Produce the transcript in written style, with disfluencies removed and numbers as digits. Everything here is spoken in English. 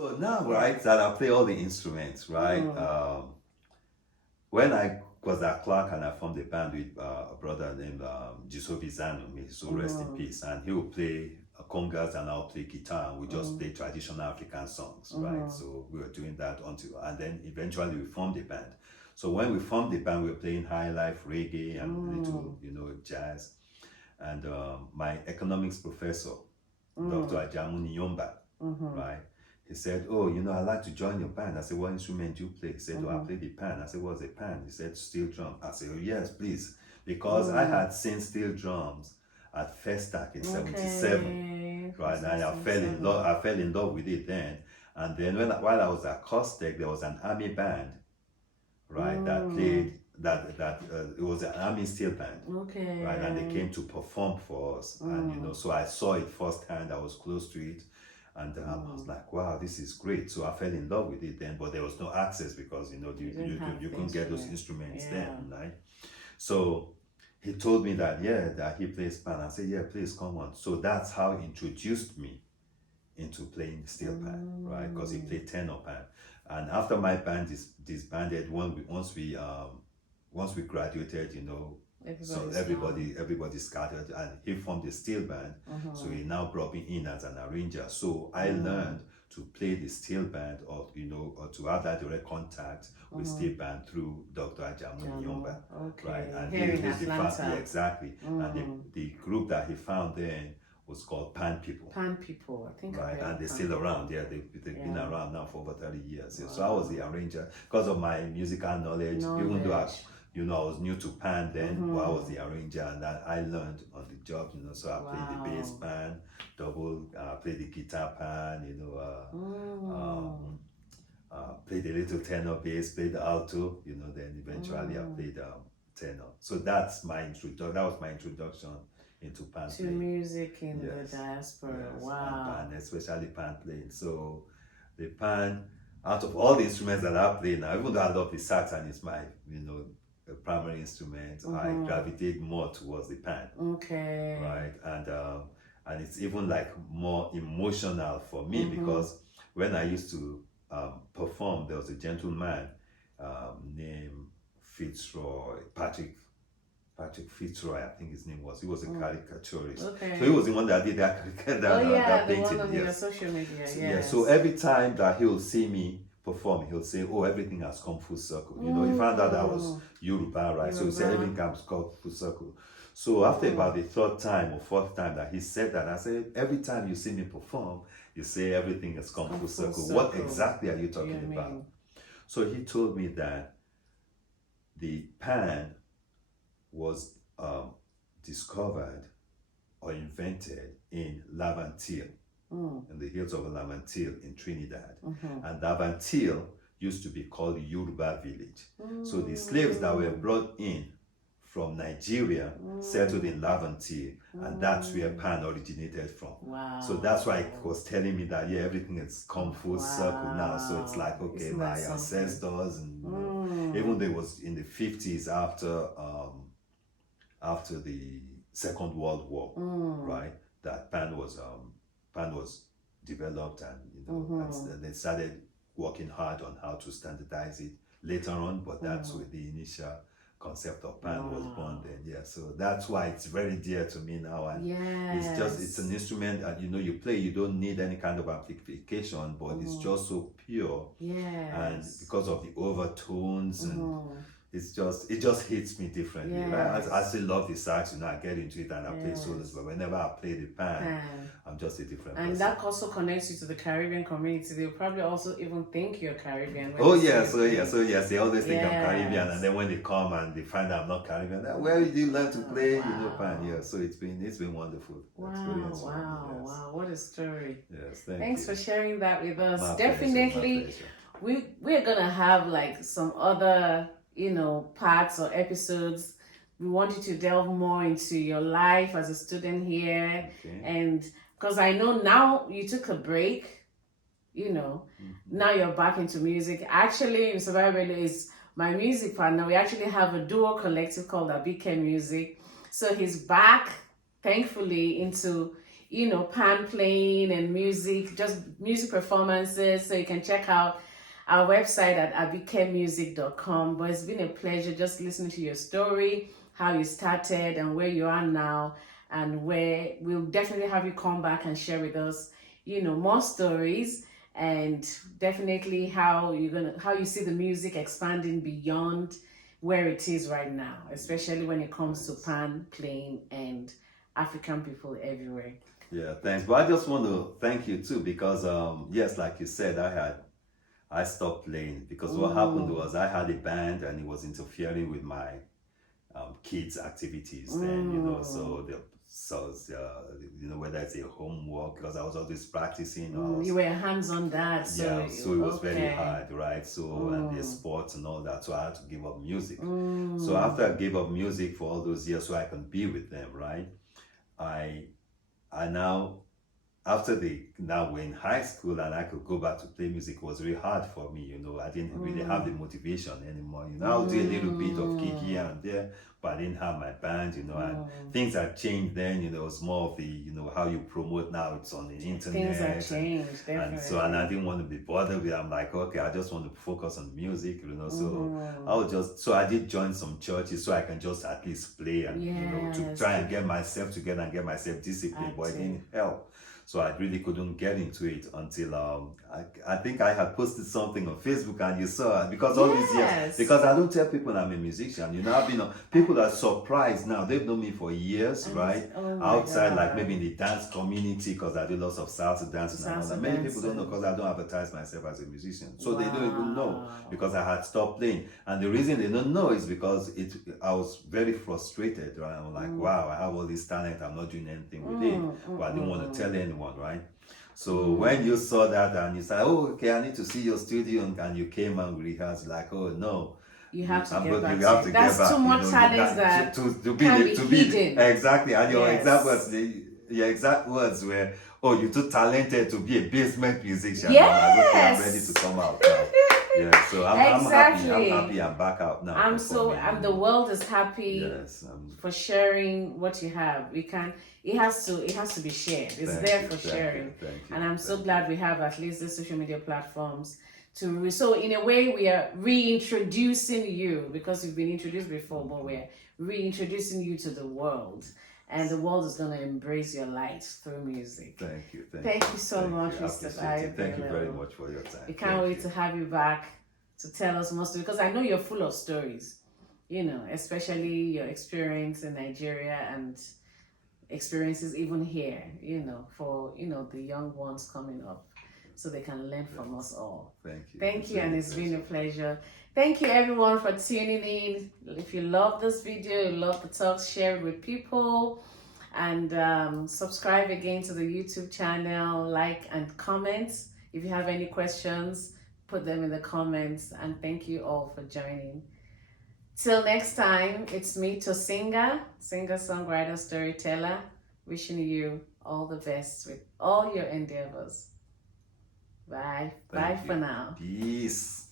So now, right, that I play all the instruments, right? When I was at Clark and I formed a band with a brother named Giuseppe Zanu, may his soul rest in peace, and he would play congas and I'll play guitar, and we just play traditional African songs, right? So we were doing that and then eventually we formed a band. So when we formed the band, we were playing high life, reggae, and little, jazz. And my economics professor, Dr. Ajamu Nyomba, right? He said, oh, I'd like to join your band. I said, what instrument do you play? He said, oh, I play the pan. I said, what's a pan? He said, steel drum. I said, oh, yes, please. Because I had seen steel drums at Festac in 77, right? And I fell in love with it then. And then while I was at Costec, there was an army band, right, that played, it was an army steel band, right? And they came to perform for us. And, so I saw it firsthand. I was close to it. And I was like, wow, this is great. So I fell in love with it then, but there was no access because, you couldn't get those instruments then, right? So he told me that, that he plays pan. I said, yeah, please come on. So that's how he introduced me into playing steel pan, right? Because he played tenor pan. And after my band disbanded, once we graduated, everybody scattered, and he formed a steel band. So he now brought me in as an arranger. So I learned to play the steel band, or to have that direct contact with steel band through Dr. Ajamu Nyomba, right? And here in Atlanta. Exactly. And the group that he found then was called Pan People. Pan People, I think. Right, and they're still around. Yeah, they've been around now for over 30 years. Wow. So I was the arranger because of my musical knowledge. Even though I was new to pan then, but I was the arranger, and I learned on the job. So I played the bass pan, played the guitar pan. Played a little tenor bass, played the alto. Then eventually I played tenor. So that's my introduction. That was my introduction into pan to playing. music in the diaspora. Yes, wow. And pan, especially pan playing. So the pan, out of all the instruments that I play now, even though I love the sax and it's my primary instrument, I gravitate more towards the pan. Okay. Right, and it's even like more emotional for me because when I used to perform, there was a gentleman named Patrick Fitzroy, I think his name was. He was a caricaturist. Okay. So he was the one that did that painting. The one on your social media. So every time that he'll see me perform, he'll say, oh, everything has come full circle. He found out that I was Yoruba, right? So he said everything comes full circle. So after about the third time or fourth time that he said that, I said, every time you see me perform, you say everything has come full circle. What exactly are you talking about? So he told me that the pan was discovered or invented in Laventille, in the hills of Laventille in Trinidad. And Laventille used to be called the Yoruba village. So the slaves that were brought in from Nigeria settled in Laventille, and that's where pan originated from. Wow. So that's why it was telling me that everything has come full circle now. So it's like, okay, Isn't my that ancestors, and even though it was in the 50s after the Second World War, right? That pan was developed, and and they started working hard on how to standardize it later on. But that's where the initial concept of pan was born then. So that's why it's very dear to me now, and it's an instrument, and you play, you don't need any kind of amplification, but it's just so pure, and because of the overtones and it just hits me differently. Right? I still love the sax, I get into it and I play solos, but whenever I play the pan, I'm just a different person. And that also connects you to the Caribbean community. They'll probably also even think you're Caribbean. So yes, they always think I'm Caribbean, and then when they come and they find out I'm not Caribbean, where did you learn to play pan? So it's been wonderful experience. Wow, what a story. Yes, thanks for sharing that with us. My Definitely pleasure. we're gonna have like some other parts or episodes. We want you to delve more into your life as a student here, and because I know now you took a break, now you're back into music. Actually, Mr. Bayo Bello is my music partner. We actually have a duo collective called Abike Music. So he's back, thankfully, into pan playing and music, just music performances. So you can check out our website at abikemusic.com. But it's been a pleasure just listening to your story, how you started and where you are now, and where we'll definitely have you come back and share with us, more stories, and definitely how you see the music expanding beyond where it is right now, especially when it comes to pan playing and African people everywhere. Yeah, thanks. But I just want to thank you too, because yes, like you said, I stopped playing because what happened was I had a band and it was interfering with my kids' activities. Then whether it's a homework, because I was always practicing. You were hands-on dad, so yeah, so it was very hard, right? So and the sports and all that, so I had to give up music. So after I gave up music for all those years, so I can be with them, right? I now, after now we're in high school and I could go back to play music, it was really hard for me, I didn't really have the motivation anymore. I'll do a little bit of gig here and there, but I didn't have my band, and things had changed then, it was more of the, how you promote now, it's on the internet. Things have changed, definitely. And I didn't want to be bothered with it. I'm like, okay, I just want to focus on music, so I did join some churches so I can just at least play and, to try and get myself together and get myself disciplined, but it didn't help. So I really couldn't get into it until I think I had posted something on Facebook and you saw it, because all these years, because I don't tell people I'm a musician, I've been people are surprised now. They've known me for years, right? Outside, like maybe in the dance community, because I do lots of salsa dancing and all that. Many people don't know because I don't advertise myself as a musician. So they don't even know because I had stopped playing. And the reason they don't know is because I was very frustrated, right? I'm like, wow, I have all this talent, I'm not doing anything with it. But I didn't want to tell anyone, right? So when you saw that and you said, oh, okay, I need to see your studio, and you came and we rehearsed, like, oh no, you have to get back. That's too much talent that to be hidden. Exactly, and your exact words were, oh, you're too talented to be a basement musician. Yes, I'm ready to come out now. Yeah, so I'm happy. I'm back out now. The world is happy for sharing what you have. It has to be shared. It's there for sharing. Thank you. And I'm so glad we have at least the social media platforms so in a way we are reintroducing you, because you've been introduced before, but we're reintroducing you to the world. And the world is going to embrace your light through music. Thank you. Thank you so much, Mr. Bayo. Thank you very much for your time. We can't wait to have you back to tell us more stories, because I know you're full of stories, especially your experience in Nigeria and experiences even here, for, the young ones coming up, so they can learn from us all. Thank you. And it's been a pleasure. Thank you everyone for tuning in. If you love this video, you love the talks, share it with people, and subscribe again to the YouTube channel, like and comment. If you have any questions, put them in the comments, and thank you all for joining. Till next time, it's me, Tosinga, singer, songwriter, storyteller, wishing you all the best with all your endeavors. Bye. Bye for now. Peace.